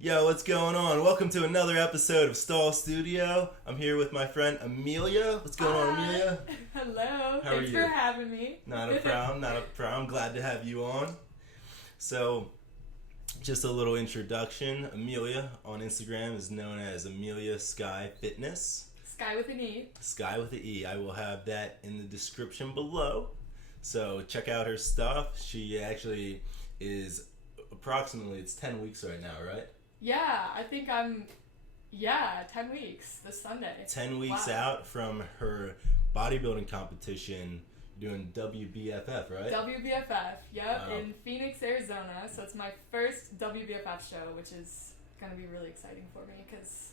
Yo, what's going on? Welcome to another episode of Stahl Studio. I'm here with my friend Amelia. What's going on, Amelia? Hello. How are Thanks you? for having me. Not a problem, not a problem. Glad to have you on. So, just a little introduction. Amelia on Instagram is known as Amelia Skye Fitness. Skye with an E. Skye with an E. I will have that in the description below. So, check out her stuff. She actually is approximately, it's 10 weeks right now, right? Yeah, I think 10 weeks this Sunday. 10 weeks Wow. out from her bodybuilding competition doing WBFF, right? WBFF, yep, Wow. in Phoenix, Arizona. So it's my first WBFF show, which is going to be really exciting for me because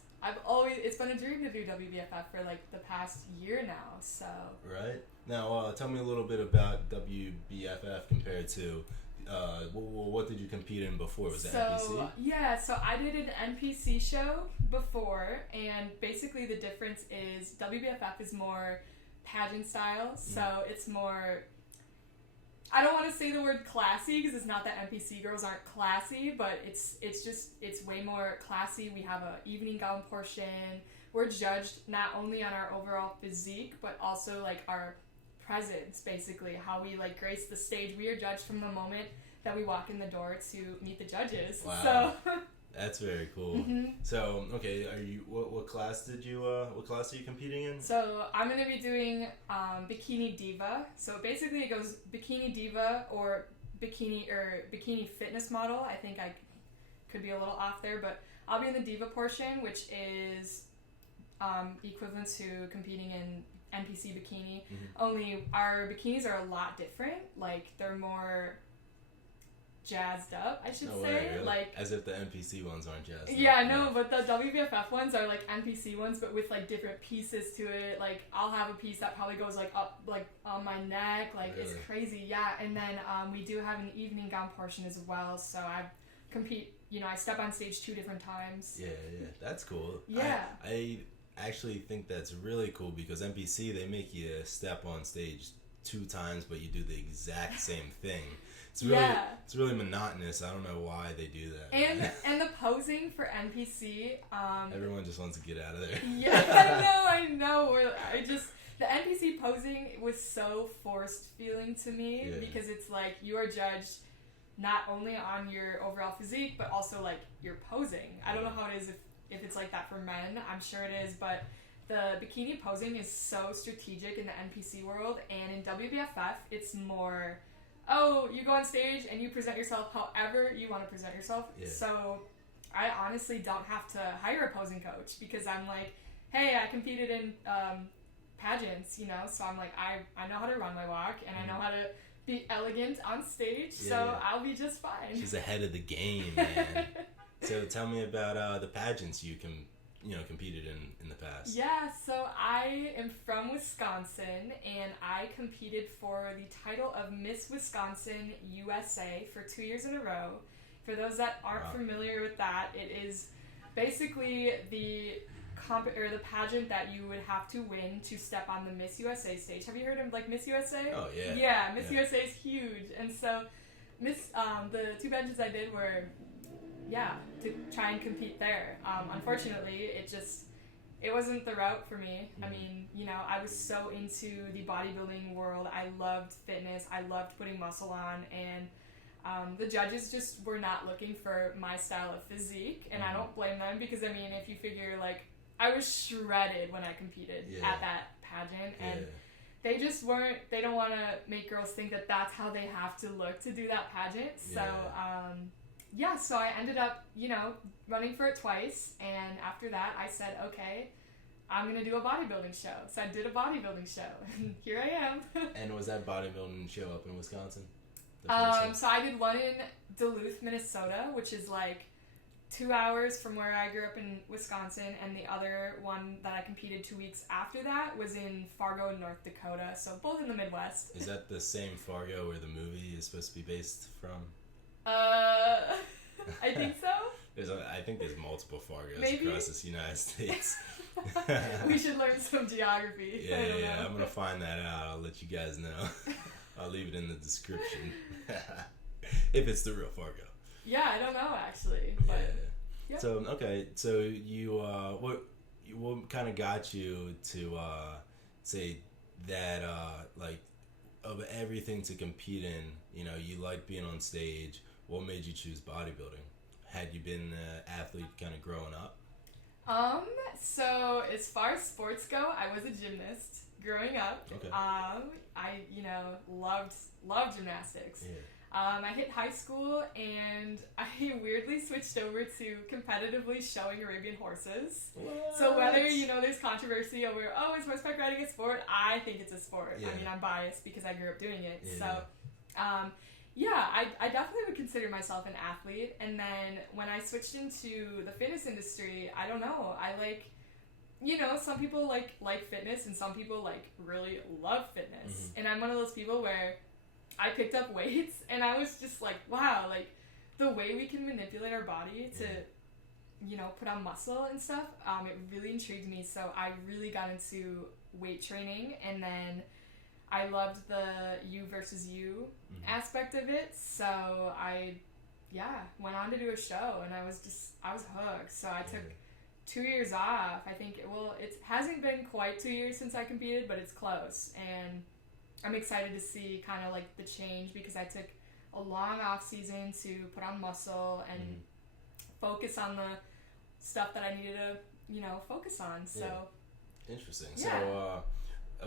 it's been a dream to do WBFF for like the past year now, so. Right. Now, tell me a little bit about WBFF compared to, what did you compete in before? Was it NPC? Yeah, so I did an NPC show before, and basically the difference is WBFF is more pageant style, so it's more, I don't want to say the word classy because it's not that NPC girls aren't classy, but it's way more classy. We have a evening gown portion. We're judged not only on our overall physique, but also like our presence, basically how we like grace the stage. We are judged from the moment that we walk in the door to meet the judges. Wow. So That's very cool. Mhm. So, okay, what class are you competing in? So I'm gonna be doing Bikini Diva. So basically it goes Bikini Diva or Bikini Fitness Model. I think I could be a little off there, but I'll be in the Diva portion, which is equivalent to competing in NPC bikini. Only our bikinis are a lot different. Like they're more jazzed up, I should No say. way, really? Like as if the NPC ones aren't jazzed up. yeah, no, but the WBFF ones are like NPC ones, but with like different pieces to it. Like I'll have a piece that probably goes like up, like on my neck, like Really? it's crazy. Yeah, and then we do have an evening gown portion as well. So I compete. I step on stage 2 different times. Yeah, that's cool. Yeah. I actually think that's really cool because NPC, they make you step on stage 2 times, but you do the exact same thing. It's really monotonous. I don't know why they do that. And the posing for NPC. Everyone just wants to get out of there. Yeah, I know. The NPC posing was so forced feeling to me because it's like you are judged not only on your overall physique but also like your posing. I don't know how it is if it's like that for men. I'm sure it is, but the bikini posing is so strategic in the NPC world, and in WBFF it's more, you go on stage and you present yourself however you want to present yourself. Yeah. So I honestly don't have to hire a posing coach because I'm like, hey, I competed in pageants, so I'm like, I know how to run my walk and I know how to be elegant on stage, so I'll be just fine. She's ahead of the game, man. So tell me about the pageants you competed in the past. Yeah, so I am from Wisconsin, and I competed for the title of Miss Wisconsin USA for 2 years in a row. For those that aren't familiar with that, it is basically the pageant that you would have to win to step on the Miss USA stage. Have you heard of like Miss USA? Oh yeah. Yeah, Miss USA is huge, and so the 2 pageants I did were to try and compete there. Unfortunately, it wasn't the route for me. I mean, I was so into the bodybuilding world. I loved fitness. I loved putting muscle on, and the judges just were not looking for my style of physique, and I don't blame them because, I mean, if you figure, like, I was shredded when I competed at that pageant, and they just weren't, they don't want to make girls think that that's how they have to look to do that pageant. So, so I ended up, running for it twice, and after that I said, okay, I'm going to do a bodybuilding show. So I did a bodybuilding show, and here I am. And was that bodybuilding show up in Wisconsin? So I did one in Duluth, Minnesota, which is like 2 hours from where I grew up in Wisconsin, and the other one that I competed 2 weeks after that was in Fargo, North Dakota, so both in the Midwest. Is that the same Fargo where the movie is supposed to be based from? I think so. I think there's multiple Fargos Maybe. across this United States. We should learn some geography. Yeah, I'm gonna find that out. I'll let you guys know. I'll leave it in the description. If it's the real Fargo. Yeah, I don't know actually. But, Yeah. So okay, so you what kind of got you to say that like of everything to compete in, you like being on stage. What made you choose bodybuilding? Had you been an athlete kind of growing up? So as far as sports go, I was a gymnast growing up. Okay. I loved gymnastics. Yeah. I hit high school and I weirdly switched over to competitively showing Arabian horses. What? So whether, there's controversy over, is horseback riding a sport? I think it's a sport. Yeah. I mean, I'm biased because I grew up doing it. Yeah. So, I definitely would consider myself an athlete. And then when I switched into the fitness industry, I don't know. I some people like fitness and some people really love fitness. Mm-hmm. And I'm one of those people where I picked up weights and I was just like, wow, the way we can manipulate our body to, put on muscle and stuff, it really intrigued me. So I really got into weight training, and then I loved the you versus you aspect of it. So I, went on to do a show, and I was hooked. So I took 2 years off. I think, it hasn't been quite 2 years since I competed, but it's close. And I'm excited to see kind of the change, because I took a long off season to put on muscle and focus on the stuff that I needed to, focus on. So interesting. Yeah. So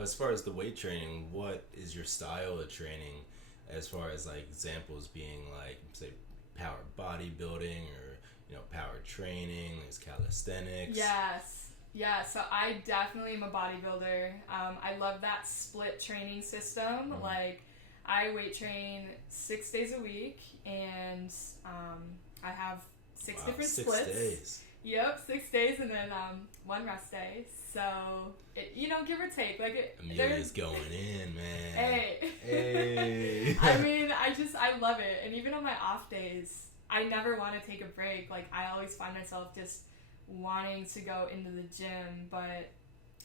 as far as the weight training, what is your style of training as far as examples being say power bodybuilding or power training, there's calisthenics? Yes. Yeah, so I definitely am a bodybuilder. I love that split training system. I weight train 6 days a week, and I have six different splits. 6 days. Yep, 6 days, and then one rest day. So, give or take. Amelia's going in, man. Hey. I mean, I love it. And even on my off days, I never want to take a break. I always find myself just wanting to go into the gym, but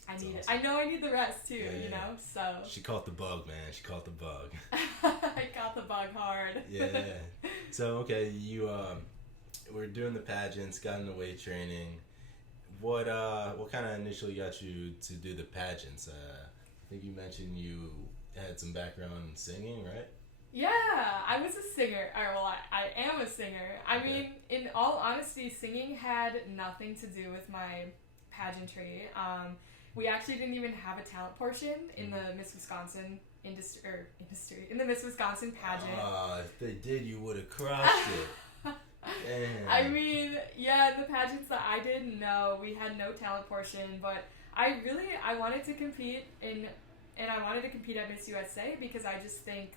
I need it. I know I need the rest too, so. She caught the bug, man. She caught the bug. I caught the bug hard. Yeah. So, okay, you were doing the pageants, got into weight training. What kind of initially got you to do the pageants? I think you mentioned you had some background in singing, right? Yeah, I was a singer. I am a singer. I mean, in all honesty, singing had nothing to do with my pageantry. We actually didn't even have a talent portion in the Miss Wisconsin in the Miss Wisconsin pageant. If they did, you would have crushed it. Damn. I mean, in the pageants that I did, no, we had no talent portion, but I wanted to compete and I wanted to compete at Miss USA, because I just think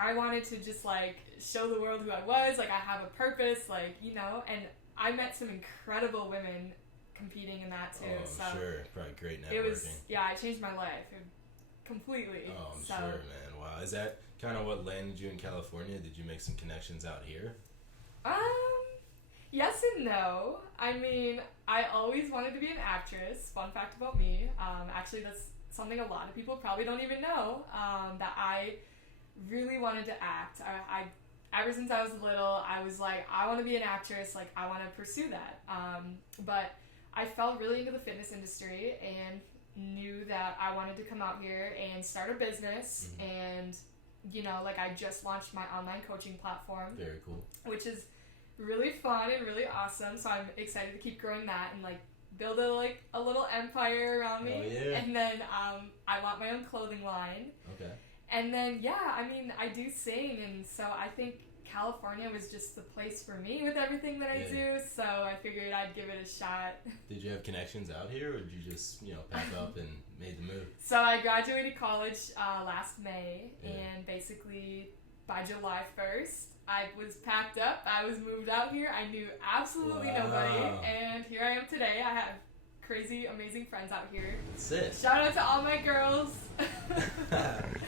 I wanted to just show the world who I was, I have a purpose, and I met some incredible women competing in that too. Oh, I'm sure. Probably great networking. It was, it changed my life completely. Oh, I'm sure, man. Wow. Is that kind of what landed you in California? Did you make some connections out here? Yes and no. I mean, I always wanted to be an actress. Fun fact about me. Actually, that's something a lot of people probably don't even know, that I really wanted to act. I ever since I was little, I was I want to be an actress. I want to pursue that. But I fell really into the fitness industry and knew that I wanted to come out here and start a business. And, I just launched my online coaching platform. Very cool. Which is really fun and really awesome. So I'm excited to keep growing that and build a little empire around me. Oh, yeah. And then I want my own clothing line. Okay. And then, I mean, I do sing, and so I think California was just the place for me with everything that I do, so I figured I'd give it a shot. Did you have connections out here, or did you just, pack up and made the move? So I graduated college last May, and basically by July 1st, I was packed up, I was moved out here, I knew absolutely nobody, and here I am today. I have crazy, amazing friends out here. Sick. Shout out to all my girls.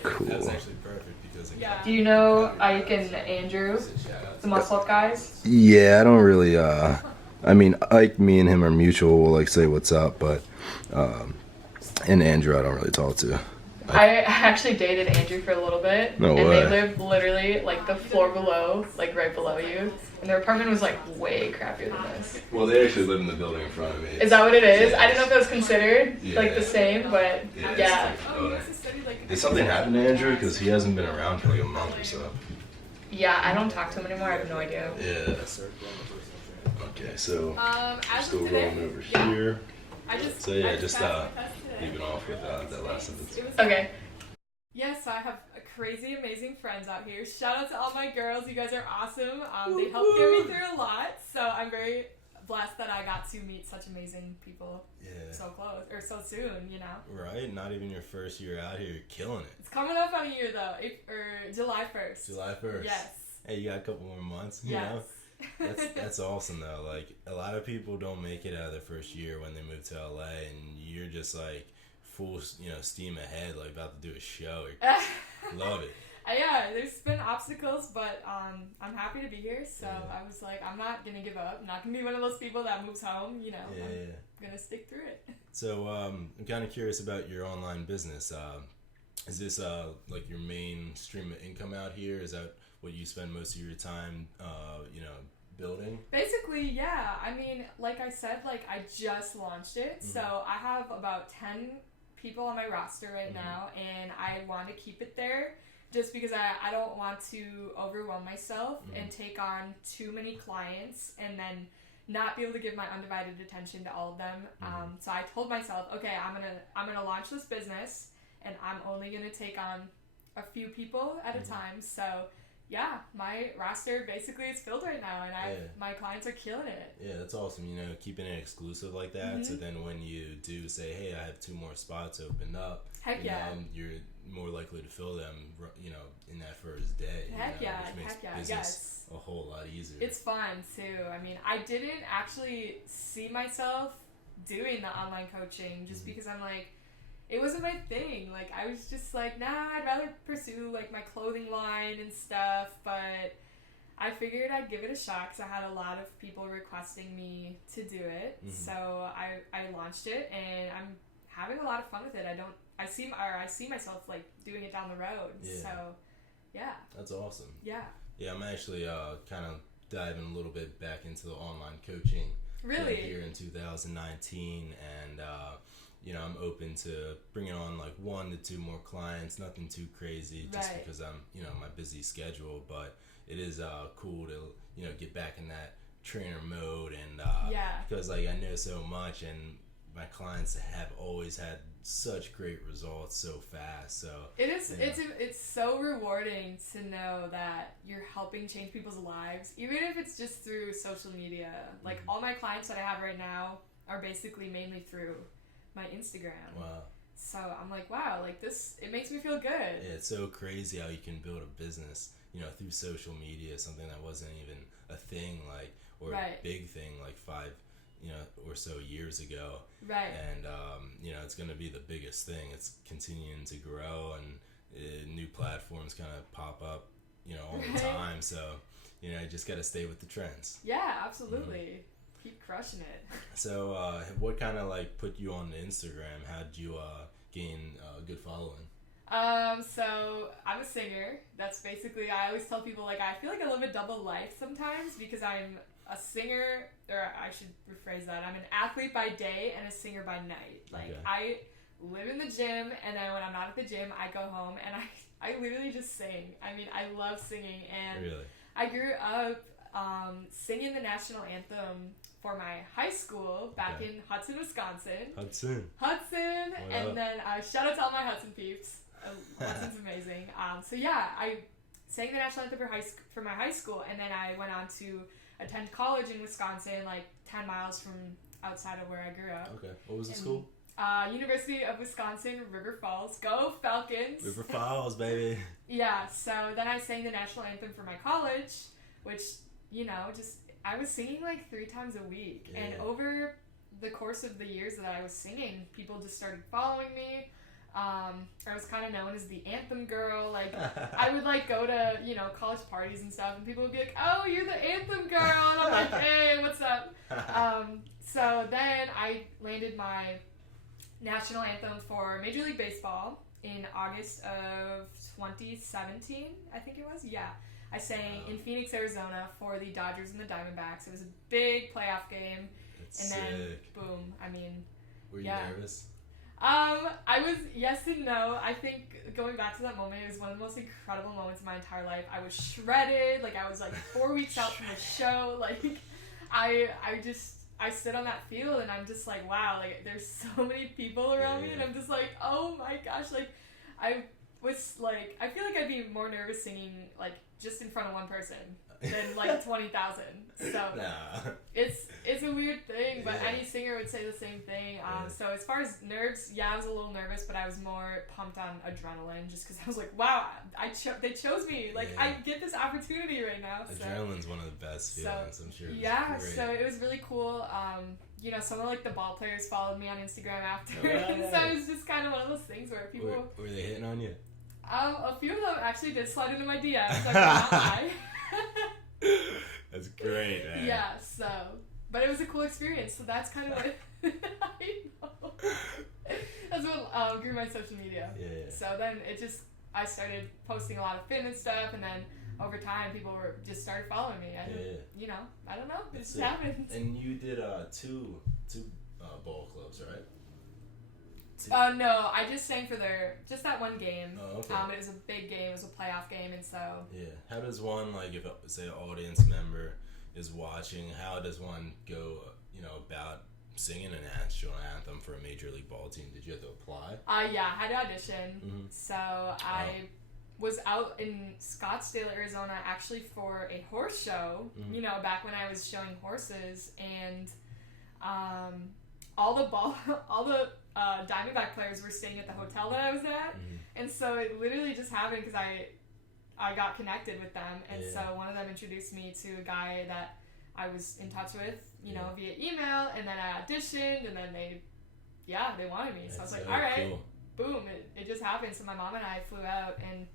Cool. That was actually perfect because Do you know Ike and Andrew, the muscle up guys? Yeah, I don't really. I mean, Ike, me and him are mutual. We'll say what's up, but and Andrew, I don't really talk to. I actually dated Andrew for a little bit. No and way. they lived literally like the floor below, like right below you. And their apartment was like way crappier than this. Well, they actually live in the building in front of me. Is that what it is? Yeah. I didn't know if it was considered like the Yeah. same, but yeah. Did something happen to Andrew? Because he hasn't been around for like a month or so. Yeah, I don't talk to him anymore. I have no idea. Yeah. Okay, so As still of today, rolling over here. So yeah, just passed my test today. leaving off with that last sentence. Okay. Yes, I have crazy, amazing friends out here. Shout out to all my girls. You guys are awesome. They helped get me through a lot. So I'm very blessed that I got to meet such amazing people so close, or so soon, you know. Right? Not even your first year out here. You're killing it. It's coming up on a year, though. July 1st. July 1st. Yes. Hey, you got a couple more months, you know? That's awesome, though. Like, a lot of people don't make it out of their first year when they move to LA, and you're just, like, full, steam ahead, like, about to do a show. Love it. Yeah, there's been obstacles, but I'm happy to be here. So I was like, I'm not gonna give up. I'm not gonna be one of those people that moves home. You know, I'm gonna stick through it. So I'm kind of curious about your online business. Is this like your main stream of income out here? Is that what you spend most of your time, building? Basically, yeah. I mean, like I said, like I just launched it, so I have about 10 people on my roster right now, and I want to keep it there. Just because I don't want to overwhelm myself and take on too many clients and then not be able to give my undivided attention to all of them. So I told myself, okay, I'm gonna launch this business and I'm only gonna take on a few people at a time. So yeah, my roster basically is filled right now, and my clients are killing it. Yeah, that's awesome. Keeping it exclusive like that. So then when you do say, hey, I have 2 more spots opened up, you're more likely to fill them, in that first day. Which makes business a whole lot easier. It's fun too. I mean, I didn't actually see myself doing the online coaching just because I'm like, it wasn't my thing. Like, I was just like, nah, I'd rather pursue like my clothing line and stuff. But I figured I'd give it a shot because I had a lot of people requesting me to do it. So I launched it, and I'm having a lot of fun with it. I see myself like doing it down the road. So yeah. That's awesome. Yeah. Yeah, I'm actually kind of diving a little bit back into the online coaching. Really? Here in 2019, and I'm open to bringing on like 1 to 2 more clients. Nothing too crazy, just because I'm my busy schedule. But it is cool to get back in that trainer mode, and because like I know so much, and my clients have always had such great results so fast. So it is. It's so rewarding to know that you're helping change people's lives, even if it's just through social media. Like all my clients that I have right now are basically mainly through my Instagram. Wow. So I'm like, wow, like this, it makes me feel good. Yeah, it's so crazy how you can build a business, through social media, something that wasn't even a thing, like, or a big thing like 5 or so years ago. Right. And, it's going to be the biggest thing. It's continuing to grow, and new platforms kind of pop up, all the time. So, you just got to stay with the trends. Yeah, absolutely. Keep crushing it. So, what kind of like put you on Instagram? How did you gain a good following? So I'm a singer. That's basically, I always tell people, like, I feel like I live a double life sometimes because I'm a singer, or I should rephrase that. I'm an athlete by day and a singer by night. Like, I live in the gym, and then when I'm not at the gym, I go home and I literally just sing. I mean, I love singing, and I grew up singing the national anthem for my high school back in Hudson, Wisconsin. Hudson. And then shout out to all my Hudson peeps. Hudson's amazing. So yeah, I sang the national anthem for my high school, and then I went on to attend college in Wisconsin, like 10 miles from outside of where I grew up. Okay. What was the school? University of Wisconsin, River Falls. Go Falcons! River Falls, baby. Yeah, so then I sang the national anthem for my college, which, I was singing like 3 times a week. Yeah. And over the course of the years that I was singing, people just started following me. I was kind of known as the anthem girl. Like, I would like go to, college parties and stuff, and people would be like, oh, you're the anthem girl. And I'm like, hey, what's up? So then I landed my national anthem for Major League Baseball in August of 2017, I think it was. Yeah. I sang in Phoenix, Arizona for the Dodgers and the Diamondbacks. It was a big playoff game. That's and then, sick. boom. I mean, were you nervous? I was, yes and no. I think going back to that moment, it was one of the most incredible moments of my entire life. I was shredded. Like, I was like 4 weeks out from the show. Like, I stood on that field and I'm just like, wow, like, there's so many people around me and I'm just like, oh my gosh, like, I was like, I feel like I'd be more nervous singing, like, just in front of one person than, like, 20,000. So, it's a weird thing, but any singer would say the same thing. So as far as nerves, I was a little nervous, but I was more pumped on adrenaline just because I was like, wow, they chose me. Like, I get this opportunity right now. So. Adrenaline's one of the best feelings, I'm sure. Great. So it was really cool. You know, some of, like, the ball players followed me on Instagram after. So it was just kind of one of those things where people... Were they hitting on you? A few of them actually did slide into my DMs. I cannot lie. That's great, man. Yeah, so... But it was a cool experience, so that's kind of what... I know. That's what grew my social media. Yeah. So then I started posting a lot of fitness stuff, and then over time, people just started following me. And, you know, I don't know. It just happened. And you did two ball clubs, right? No, I just sang for just that one game. Oh, okay. It was a big game, it was a playoff game, and so... Yeah. How does one, like, if, say, an audience member is watching, how does one go, you know, about singing a national anthem for a Major League ball team? Did you have to apply? Yeah, I had to audition. Mm-hmm. So I was out in Scottsdale, Arizona, actually for a horse show, you know, back when I was showing horses, and all the Diamondback players were staying at the hotel that I was at, and so it literally just happened because I got connected with them, and so one of them introduced me to a guy that I was in touch with, you know, via email, and then I auditioned, and then they wanted me, so I was like, all right, boom, it just happened. So my mom and I flew out and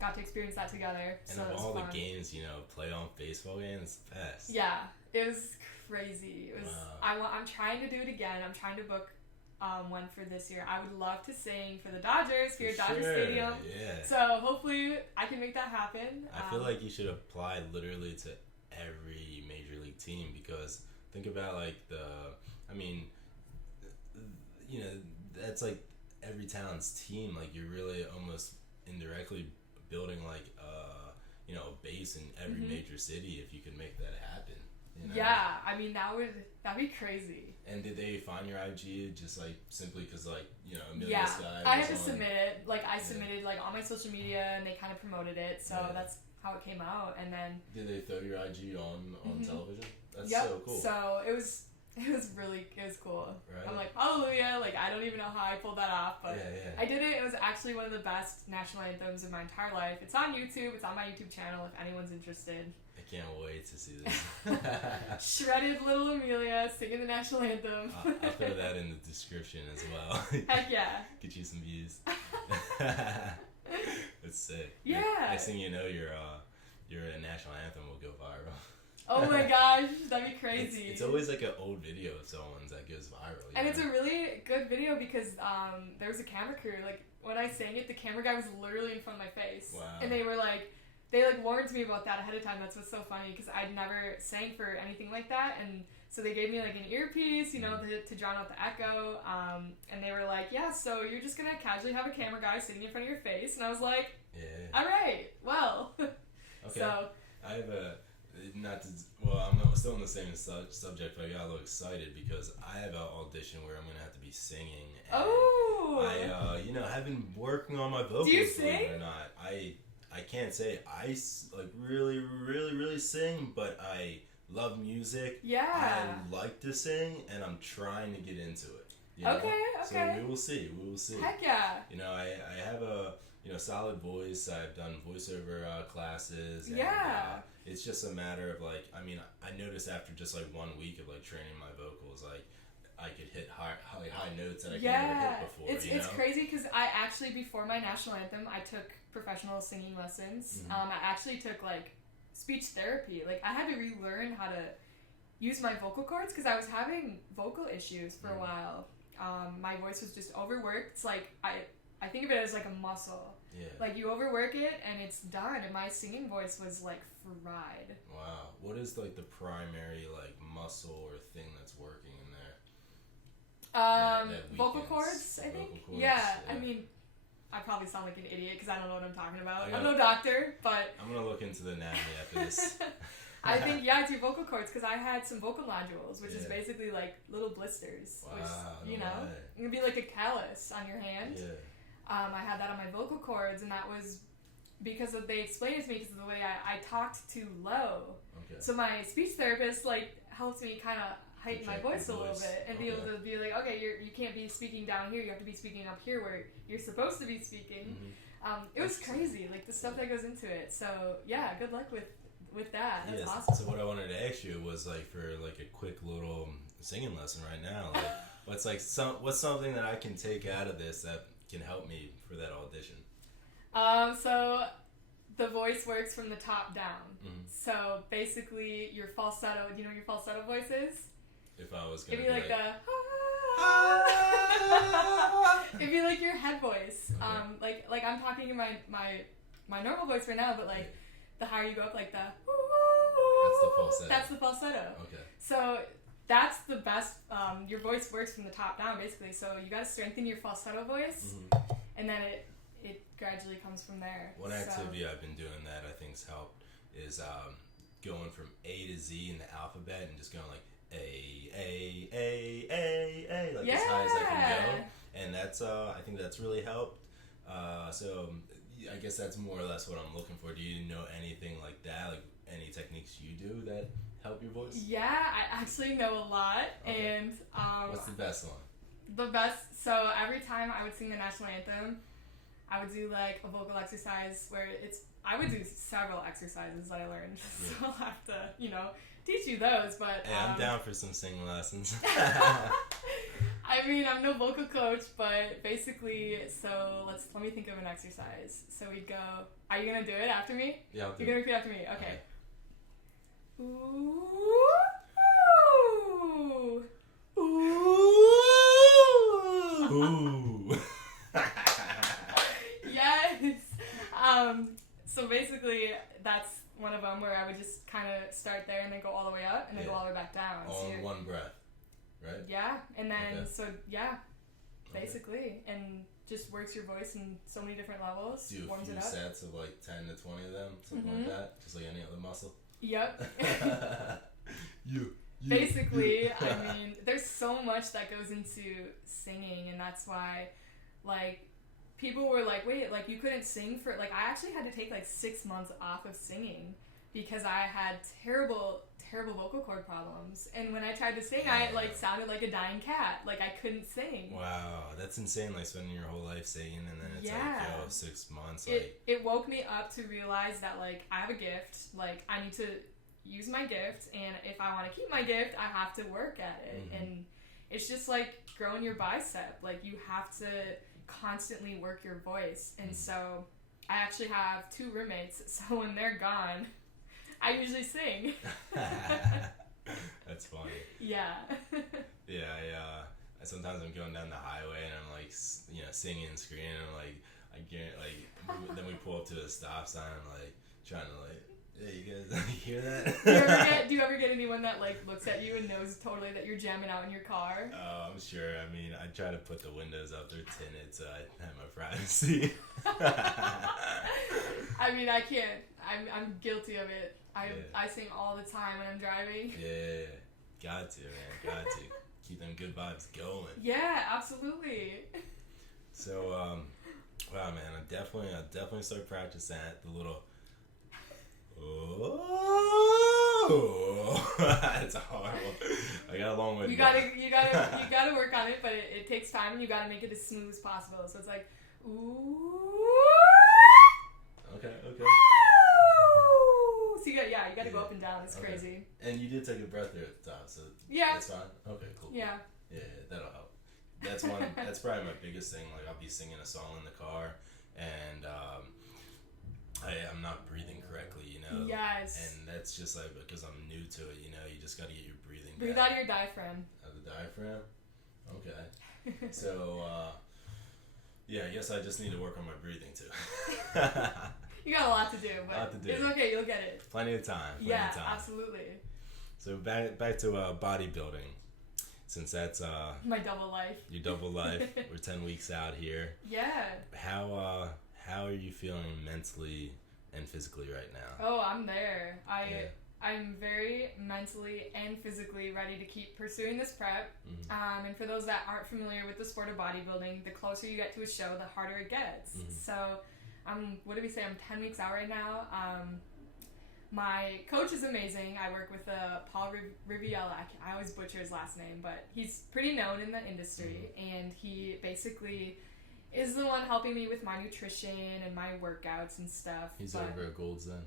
got to experience that together. And so of it was all fun. the games, you know, play on baseball games, best. Yeah, it was crazy. It was. Wow. I'm trying to do it again. I'm trying to book one for this year. I would love to sing for the Dodgers here at Dodger Stadium. Yeah. So hopefully I can make that happen. I feel like you should apply literally to every major league team, because think about like you know, that's like every town's team. Like you're really almost indirectly building like you know, a base in every major city if you could make that happen. You know? Yeah, I mean that'd be crazy. And did they find your IG just like simply because like, you know, Amelia Skye? I had to submit it. Like I submitted like on my social media, and they kind of promoted it. So that's how it came out. And then did they throw your IG on television? That's so cool. So it was cool. Right. I'm like, hallelujah, like I don't even know how I pulled that off, but I did it. It was actually one of the best national anthems of my entire life. It's on YouTube. It's on my YouTube channel if anyone's interested. I can't wait to see this. Shredded little Amelia singing the national anthem. I'll throw that in the description as well. Heck yeah. Get you some views. That's sick. Yeah. Next thing you know, your national anthem will go viral. Oh my gosh, that'd be crazy. It's always like an old video of someone's that goes viral. And it's a really good video because there was a camera crew. Like when I sang it, the camera guy was literally in front of my face. Wow. And they warned me about that ahead of time. That's what's so funny because I'd never sang for anything like that, and so they gave me like an earpiece, you know, to drown out the echo. And they were like, yeah, so you're just gonna casually have a camera guy sitting in front of your face, and I was like, all right, well. Okay. So I have I'm still on the same subject, but I got a little excited because I have an audition where I'm gonna have to be singing. And I, you know, have been working on my vocals. Do you sing? Believe it or not, I can't say I like really, really, really sing, but I love music. Yeah. I like to sing, and I'm trying to get into it. You know? Okay. So we will see. Heck yeah. You know, I have a solid voice. I've done voiceover classes. And, it's just a matter of like, I mean, I noticed after just like 1 week of like training my vocals, like I could hit high notes that I never hit before. It's crazy because I actually, before my national anthem, I took professional singing lessons. I actually took like speech therapy. Like I had to relearn how to use my vocal cords because I was having vocal issues for a while. my voice was just overworked. It's like I think of it as like a muscle. Yeah. Like you overwork it and it's done. And my singing voice was like fried. Wow. What is like the primary like muscle or thing that's working in there? That Vocal weakens? cords, I think. Vocal cords, Yeah, yeah. I mean, I probably sound like an idiot because I don't know what I'm talking about. I I'm got- no doctor, but I'm gonna look into the anatomy after this. I think, yeah, it's your vocal cords because I had some vocal nodules, which is Yeah. basically like little blisters. Wow, Which, you no know, way. it can be like a callus on your hand. Yeah. I had that on my vocal cords, and that was because they explained it to me because of the way I talked too low. Okay. So my speech therapist like helped me kind of heighten my Project voice the a little voice. bit and be able to be like, okay, you can't be speaking down here. You have to be speaking up here where you're supposed to be speaking. Mhm. It was crazy, like the stuff that goes into it. So yeah, good luck with that. That's Yes. awesome. So what I wanted to ask you was like for like a quick little singing lesson right now. Like, what's something that I can take out of this that can help me for that audition? So the voice works from the top down. Mhm. So basically, your falsetto. Do you know what your falsetto voice is? If I was gonna It'd be like the. It'd be like your head voice. Okay. Like I'm talking in my normal voice right now, but like the higher you go up, like the. That's the falsetto. That's the falsetto. Okay. So that's the best. Your voice works from the top down, basically. So you gotta strengthen your falsetto voice, and then it gradually comes from there. One activity I've been doing that I think's helped is going from A to Z in the alphabet and just going like A, like as high as I can go. And that's I think that's really helped. So I guess that's more or less what I'm looking for. Do you know anything like that? Like any techniques you do that help your voice? Yeah, I actually know a lot, Okay. and What's the best one? the best. So every time I would sing the national anthem, I would do like a vocal exercise where I would do several exercises that I learned. Yeah. So I'll have to, teach you those. But Hey, I'm down for some singing lessons. I mean, I'm no vocal coach, but basically, so let me think of an exercise. So we'd go. Are you gonna do it after me? Yeah, I'll do You're gonna it. repeat after me. Okay. Ooh. Ooh. Yes. So basically, that's one of them where I would just kind of start there and then go all the way up and then go all the way back down. All So in one breath, right? yeah, and then Okay. basically, and just works your voice in so many different levels. Do a warms few it up. sets of like 10 to 20 of them, something like that, just like any other muscle. Yep. you. Basically, I mean, there's so much that goes into singing, and that's why, like, people were like, wait, like, you couldn't sing for, like, I actually had to take, like, 6 months off of singing because I had terrible vocal cord problems. And when I tried to sing, I, like, sounded like a dying cat. Like, I couldn't sing. Wow, that's insane, like, spending your whole life singing, and then it's like, 6 months, like... It woke me up to realize that, like, I have a gift. Like, I need to use my gift, and if I want to keep my gift, I have to work at it. And it's just like growing your bicep. Like, you have to constantly work your voice. And so I actually have 2 roommates, so when they're gone, I usually sing. That's funny. Yeah. Yeah, sometimes I'm going down the highway and I'm like, singing and screaming, and like, I get like, then we pull up to a stop sign, I'm like, trying to like, hey, you guys hear that? Do you ever get anyone that like looks at you and knows totally that you're jamming out in your car? Oh, I'm sure. I mean, I try to put the windows up, they're tinted, so I have my privacy. I mean, I can't. I'm guilty of it. I sing all the time when I'm driving. Yeah, got to, man, got to. Keep them good vibes going. Yeah, absolutely. So, wow, man, I'll definitely start practicing that. The little, it's horrible. I got a long way to You go. gotta work on it, but it takes time, and you gotta make it as smooth as possible. So it's like, ooh. Okay. So you gotta go up and down. It's crazy. And you did take a breath there at the top, so Yeah. that's fine. Okay, cool. Yeah. Yeah, that'll help. That's one. That's probably my biggest thing. Like, I'll be singing a song in the car, and I'm not breathing correctly, Yes. And that's just like because I'm new to it, You just got to get your breathing. Breathe down. out of your diaphragm. Out of the diaphragm. Okay. So, yeah, I guess I just need to work on my breathing too. You got a lot to do, but it's okay. You'll get it. Plenty of time. Absolutely. So back to bodybuilding, since that's my double life. Your double life. We're 10 weeks out here. Yeah. How are you feeling mentally and physically right now? Oh, I'm there. I'm very mentally and physically ready to keep pursuing this prep. Mm-hmm. And for those that aren't familiar with the sport of bodybuilding, the closer you get to a show, the harder it gets. Mm-hmm. So, what did we say? I'm 10 weeks out right now. My coach is amazing. I work with Paul Riviela. I always butcher his last name, but he's pretty known in the industry, mm-hmm. and he basically is the one helping me with my nutrition and my workouts and stuff. He's over at Gold's then?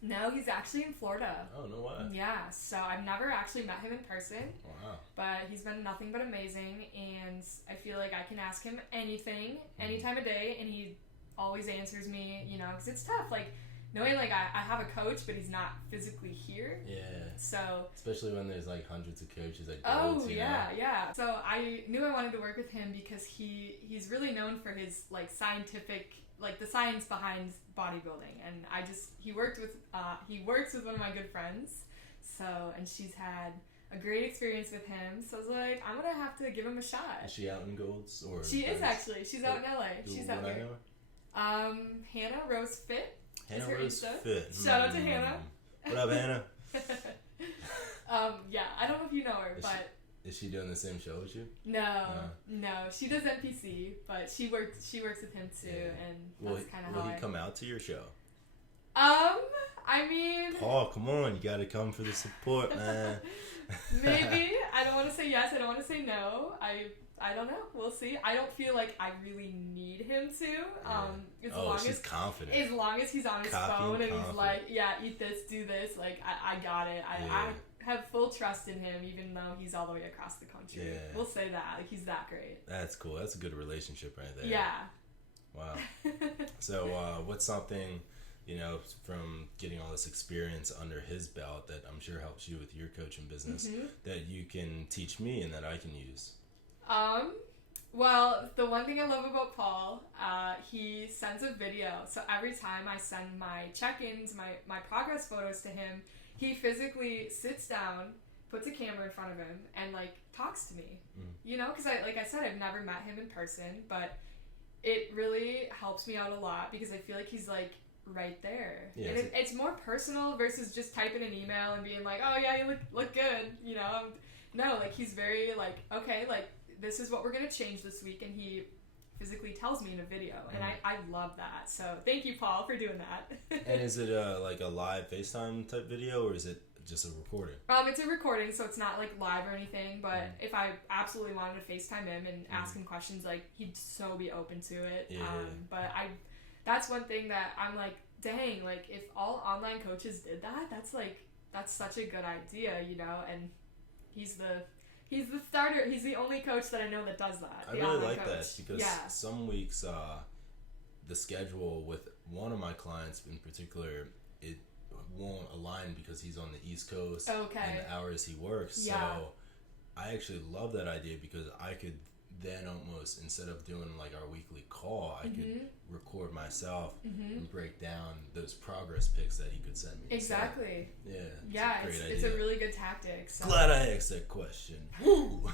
No, he's actually in Florida. Oh, no way. Yeah, so I've never actually met him in person. Wow. But he's been nothing but amazing, and I feel like I can ask him anything, any time of day, and he always answers me, you know, because it's tough, like, knowing, like, I have a coach, but he's not physically here. Yeah. So. Especially when there's, like, hundreds of coaches at Gold's, Oh, yeah, yeah. So I knew I wanted to work with him because he's really known for his, like, scientific, like, the science behind bodybuilding. And he works with one of my good friends. So, and she's had a great experience with him. So I was like, I'm going to have to give him a shot. Is she out in Gold's? Or she is, actually. She's out in LA. She's out here. Hannah Rose Fit. Hannah Rose Fit. Shout out to Hannah. What up, Hannah? Yeah, I don't know if you know her, but is she doing the same show as you? No. She does NPC, but she works with him too, and that's kind of how. Will he come out to your show? I mean, Paul, come on, you gotta come for the support, man. Maybe. I don't want to say yes. I don't want to say no. I don't know. We'll see. I don't feel like I really need him to. She's confident. As long as he's on his phone and he's like, yeah, eat this, do this. Like, I got it. I have full trust in him, even though he's all the way across the country. Yeah. We'll say that. Like, he's that great. That's cool. That's a good relationship right there. Yeah. Wow. So, what's something, you know, from getting all this experience under his belt that I'm sure helps you with your coaching business that you can teach me and that I can use? Well, the one thing I love about Paul, he sends a video. So every time I send my check-ins, my progress photos to him, he physically sits down, puts a camera in front of him, and, like, talks to me. You know, because like I said, I've never met him in person, but it really helps me out a lot because I feel like he's, like, right there. Yeah, and it's more personal versus just typing an email and being like, oh yeah, you look good, you know. No, like, he's very, like, okay, like, this is what we're going to change this week, and he physically tells me in a video, and I love that. So thank you, Paul, for doing that. And is it like a live FaceTime type video, or is it just a recording? It's a recording, so it's not, like, live or anything, but if I absolutely wanted to FaceTime him and ask him questions, like, he'd so be open to it. Yeah. But that's one thing that I'm like, dang, like, if all online coaches did that, that's such a good idea, you know, and he's the starter. He's the only coach that I know that does that. I really like that because some weeks the schedule with one of my clients in particular, it won't align because he's on the East Coast and the hours he works. Yeah. So I actually love that idea because I could then almost, instead of doing like our weekly call, I could record myself and break down those progress pics that he could send me. Exactly. So, yeah, it's a really good tactic. So. Glad I asked that question. Woo!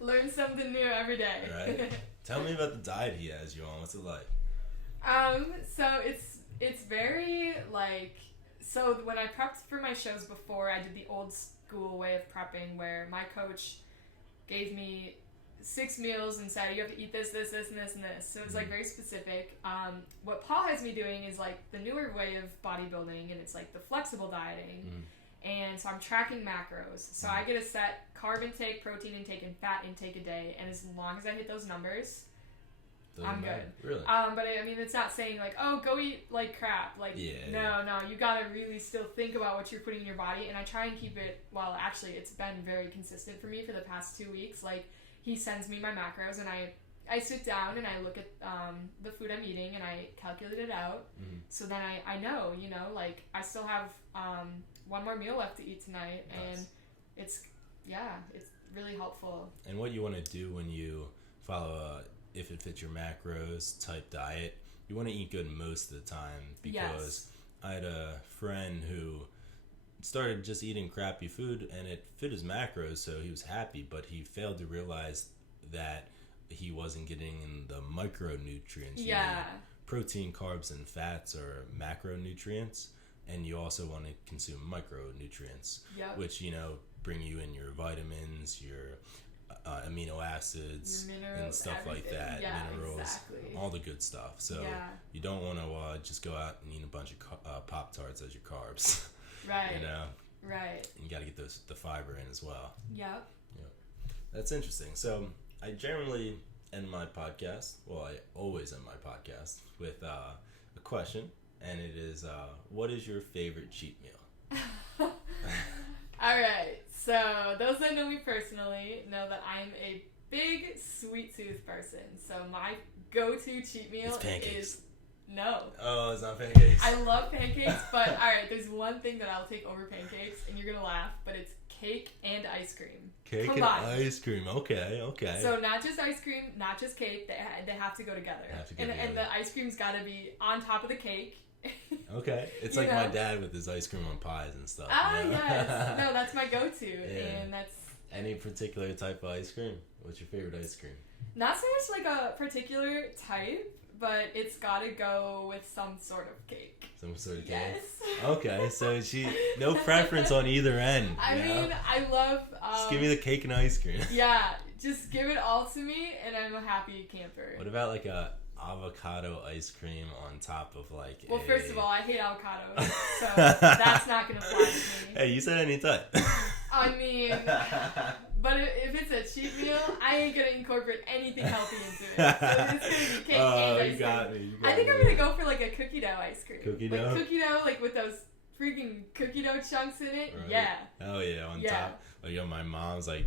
Learn something new every day. Right. Tell me about the diet he has you on. What's it like? So it's very, like, so when I prepped for my shows before, I did the old school way of prepping where my coach gave me 6 meals and said you have to eat this, this, this, and this, and this. So it was, like, very specific. What Paul has me doing is, like, the newer way of bodybuilding, and it's, like, the flexible dieting. And so I'm tracking macros. So I get a set carb intake, protein intake, and fat intake a day. And as long as I hit those numbers, I'm good. Really? But I mean, it's not saying, like, oh, go eat, like, crap. Like, no, you gotta really still think about what you're putting in your body. And I try and keep it, well, actually, it's been very consistent for me for the past 2 weeks. Like, he sends me my macros, and I sit down and I look at the food I'm eating, and I calculate it out. So then I know, you know, like, I still have one more meal left to eat tonight, and it's it's really helpful. And what you want to do when you follow a if it fits your macros type diet, you want to eat good most of the time, because I had a friend who started just eating crappy food and it fit his macros, so he was happy, but he failed to realize that he wasn't getting in the micronutrients. Protein, carbs, and fats are macronutrients, and you also want to consume micronutrients, which bring you in your vitamins, your amino acids, your minerals, and stuff everything. Like that, minerals, exactly. all the good stuff. So you don't want to just go out and eat a bunch of Pop-Tarts as your carbs. Right. Right. And you got to get the fiber in as well. Yep. That's interesting. So I generally end my podcast. Well, I always end my podcast with a question, and it is, what is your favorite cheat meal? All right. So those that know me personally know that I'm a big sweet tooth person. So my go-to cheat meal is no. Oh, it's not pancakes. I love pancakes, but all right, there's one thing that I'll take over pancakes, and you're gonna laugh, but it's cake and ice cream. Cake combined. And ice cream. Okay. So not just ice cream, not just cake. They have to go together. And the ice cream's got to be on top of the cake. Okay. It's like my dad with his ice cream on pies and stuff. Yes. No, that's my go-to. And that's... Any particular type of ice cream? What's your favorite ice cream? Not so much like a particular type, but it's got to go with some sort of cake. Some sort of cake? Yes. Okay, so no preference on either end. I mean, I love... just give me the cake and ice cream. Yeah, just give it all to me, and I'm a happy camper. What about like a avocado ice cream on top of first of all, I hate avocados, so that's not going to fly with me. Hey, you said anytime. I mean, but if it's a cheat meal, I ain't going to incorporate anything healthy into it. So it's going to be cake and ice cream. You got me. I think I'm going to go for like a cookie dough ice cream. Cookie dough? Like cookie dough, like with those freaking cookie dough chunks in it. Right. Yeah. Oh yeah, on top. Like my mom's like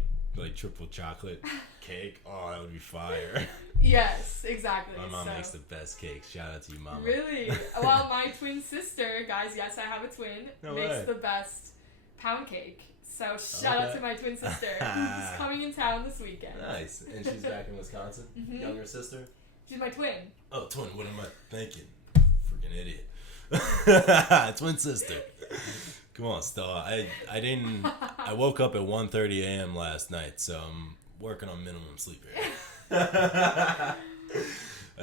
triple chocolate cake. Oh, that would be fire. Yes, exactly. My mom makes the best cakes. Shout out to you, Mama. Really? Well, my twin sister, guys, yes, I have a twin, makes the best pound cake. So shout out to my twin sister, who's coming in town this weekend. Nice. And she's back in Wisconsin? Mm-hmm. Younger sister? She's my twin. Oh, twin. What am I thinking? Freaking idiot. Twin sister. Come on, Stahl. I woke up at 1:30 a.m. last night, so I'm working on minimum sleep here. I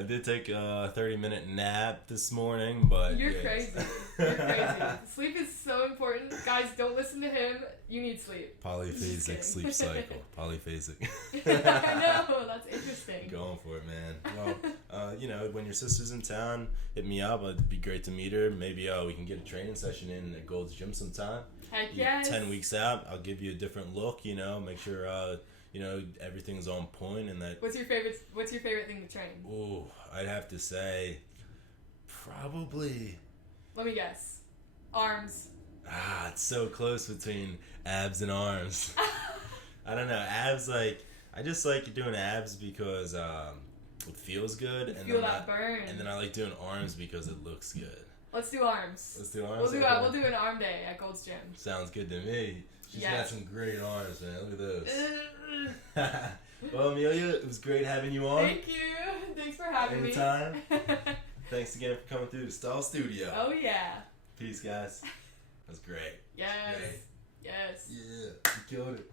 did take a 30-minute nap this morning, but... You're crazy. You're crazy. Sleep is so important. Guys, don't listen to him. You need sleep. Polyphasic sleep cycle. Polyphasic. I know. That's interesting. Going for it, man. Well, when your sister's in town, hit me up. It'd be great to meet her. Maybe we can get a training session in at Gold's Gym sometime. Heck yes. 10 weeks out, I'll give you a different look, make sure... everything's on point, and that. What's your favorite thing to train? Ooh, I'd have to say, probably. Let me guess. Arms. It's so close between abs and arms. I don't know. Abs, I just like doing abs because it feels good, and feel that burn. And then I like doing arms because it looks good. Let's do arms. Let's do arms. We'll do an arm day at Gold's Gym. Sounds good to me. She's got some great arms, man. Look at those. Well, Amelia, it was great having you on. Thank you. Thanks for having me. Anytime. Thanks again for coming through the Stahl Studio. Oh, yeah. Peace, guys. That was great. Yes. Great. Yes. Yeah. You killed it.